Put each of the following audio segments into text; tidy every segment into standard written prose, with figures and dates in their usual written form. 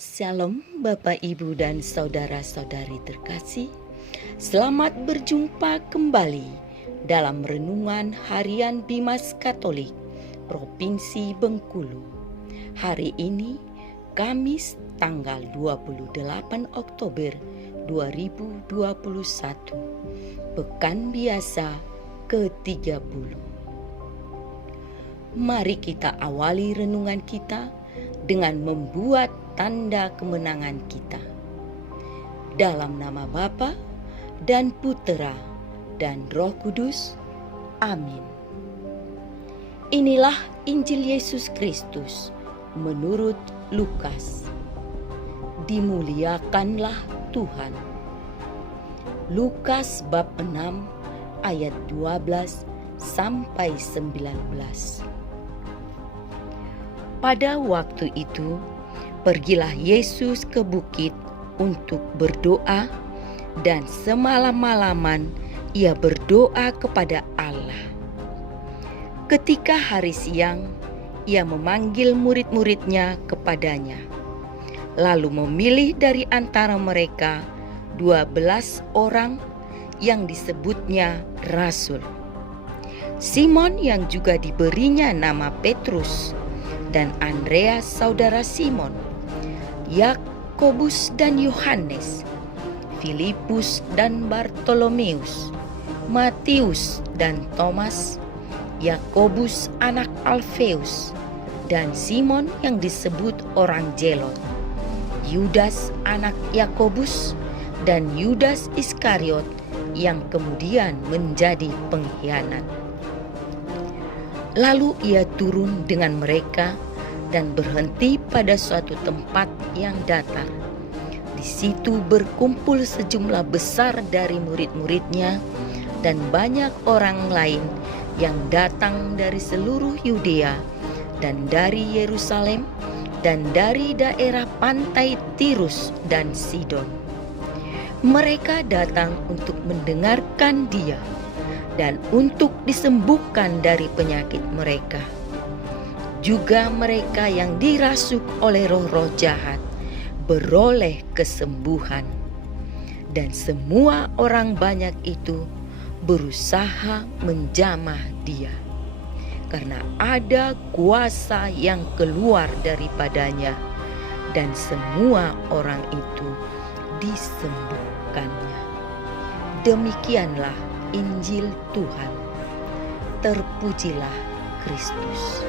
Shalom Bapak Ibu dan saudara-saudari terkasih. Selamat berjumpa kembali dalam renungan harian Bimas Katolik Provinsi Bengkulu. Hari ini Kamis tanggal 28 Oktober 2021, Pekan Biasa ke-30. Mari kita awali renungan kita dengan membuat tanda kemenangan kita. Dalam nama Bapa dan Putera dan Roh Kudus. Amin. Inilah Injil Yesus Kristus menurut Lukas. Dimuliakanlah Tuhan. Lukas bab 6 ayat 12 sampai 19. Pada waktu itu, pergilah Yesus ke bukit untuk berdoa, dan semalam-malaman ia berdoa kepada Allah. Ketika hari siang, ia memanggil murid-muridnya kepadanya, lalu memilih dari antara mereka 12 orang yang disebutnya rasul. Simon yang juga diberinya nama Petrus, dan Andreas saudara Simon, Yakobus dan Yohanes, Filipus dan Bartolomeus, Matius dan Thomas, Yakobus anak Alfeus, dan Simon yang disebut orang Zelot, Yudas anak Yakobus, dan Yudas Iskariot yang kemudian menjadi pengkhianat. Lalu ia turun dengan mereka dan berhenti pada suatu tempat yang datar. Di situ berkumpul sejumlah besar dari murid-muridnya dan banyak orang lain yang datang dari seluruh Yudea dan dari Yerusalem dan dari daerah pantai Tirus dan Sidon. Mereka datang untuk mendengarkan Dia dan untuk disembuhkan dari penyakit mereka. Juga mereka yang dirasuk oleh roh-roh jahat beroleh kesembuhan. Dan semua orang banyak itu berusaha menjamah Dia, karena ada kuasa yang keluar daripadanya, dan semua orang itu disembuhkannya. Demikianlah Injil Tuhan. Terpujilah Kristus.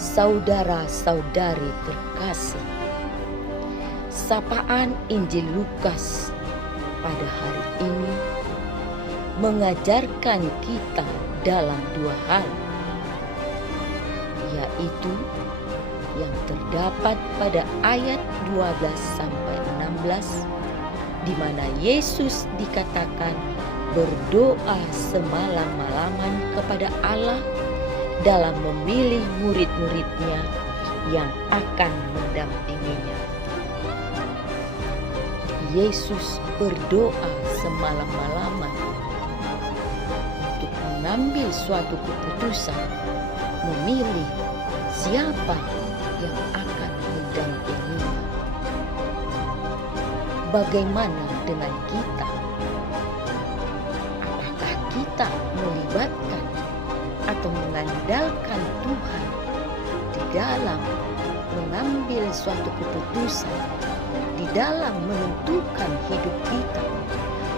Saudara-saudari terkasih, sapaan Injil Lukas pada hari ini mengajarkan kita dalam dua hal, yaitu yang terdapat pada ayat 12 sampai 16, di mana Yesus dikatakan berdoa semalam-malaman kepada Allah dalam memilih murid-muridnya yang akan mendampinginya. Yesus berdoa semalam-malaman untuk mengambil suatu keputusan, memilih siapa yang akan mendampinginya. Bagaimana dengan kita? Apakah kita melibatkan atau mengandalkan Tuhan di dalam mengambil suatu keputusan, di dalam menentukan hidup kita,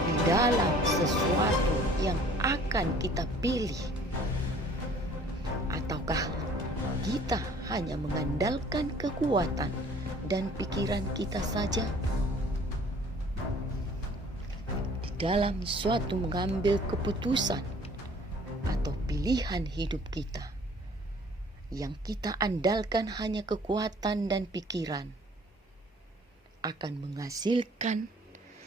di dalam sesuatu yang akan kita pilih? Ataukah kita hanya mengandalkan kekuatan dan pikiran kita saja? Dalam suatu mengambil keputusan atau pilihan hidup kita, yang kita andalkan hanya kekuatan dan pikiran, akan menghasilkan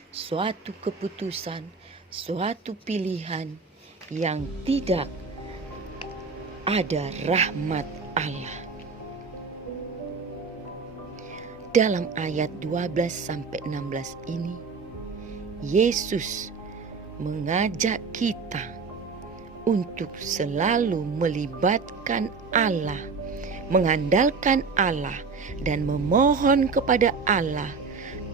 suatu keputusan, suatu pilihan yang tidak ada rahmat Allah. Dalam ayat 12 sampai 16 ini, Yesus mengajak kita untuk selalu melibatkan Allah mengandalkan Allah dan memohon kepada Allah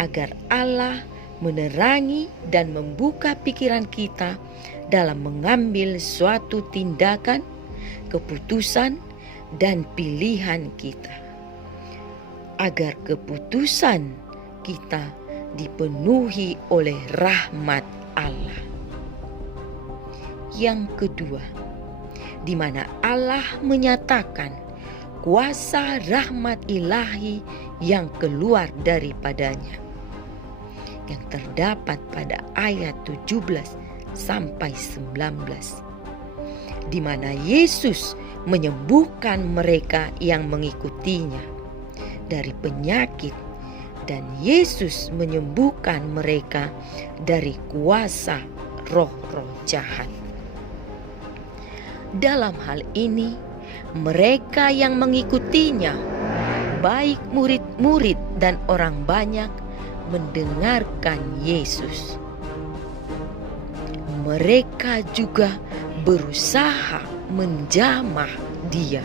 agar Allah menerangi dan membuka pikiran kita dalam mengambil suatu tindakan, keputusan, dan pilihan kita, agar keputusan kita dipenuhi oleh rahmat Allah. Yang kedua, di mana Allah menyatakan kuasa rahmat ilahi yang keluar daripadanya, yang terdapat pada ayat 17 sampai 19, di mana Yesus menyembuhkan mereka yang mengikutinya dari penyakit, dan Yesus menyembuhkan mereka dari kuasa roh-roh jahat. Dalam hal ini, mereka yang mengikutinya, baik murid-murid dan orang banyak, mendengarkan Yesus. Mereka juga berusaha menjamah Dia.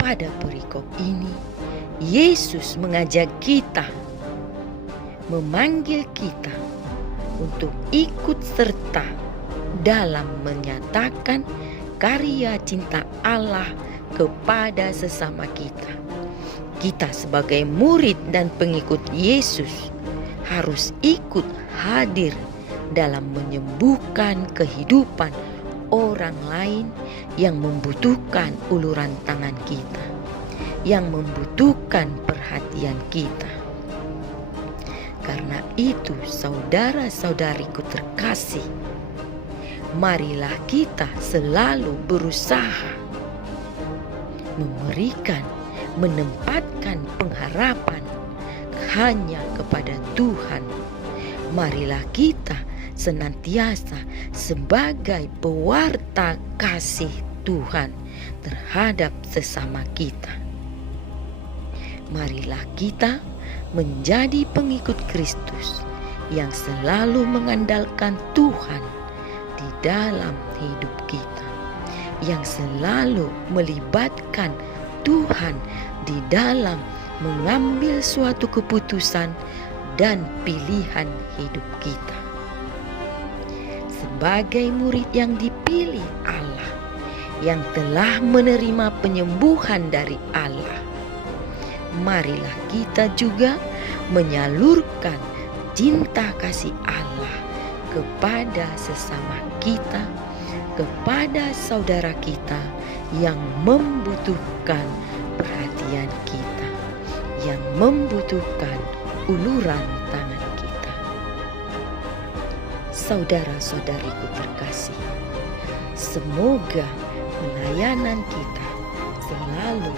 Pada perikop ini, Yesus mengajak kita, memanggil kita untuk ikut serta dalam menyatakan karya cinta Allah kepada sesama kita. Kita sebagai murid dan pengikut Yesus harus ikut hadir dalam menyembuhkan kehidupan orang lain yang membutuhkan uluran tangan kita, yang membutuhkan perhatian kita. Karena itu, saudara-saudariku terkasih, marilah kita selalu berusaha menempatkan pengharapan hanya kepada Tuhan. Marilah kita senantiasa sebagai pewarta kasih Tuhan terhadap sesama kita. Marilah kita menjadi pengikut Kristus yang selalu mengandalkan Tuhan di dalam hidup kita, yang selalu melibatkan Tuhan di dalam mengambil suatu keputusan dan pilihan hidup kita. Sebagai murid yang dipilih Allah, yang telah menerima penyembuhan dari Allah, marilah kita juga menyalurkan cinta kasih Allah kepada sesama kita, kepada saudara kita yang membutuhkan perhatian kita, yang membutuhkan uluran tangan kita. Saudara-saudariku terkasih, semoga pelayanan kita selalu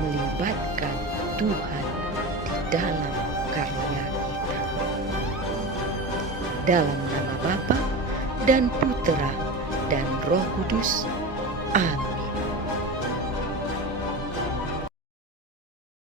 melibatkan Tuhan di dalam karya kita. Dalam nama Bapa dan Putera dan Roh Kudus. Amin.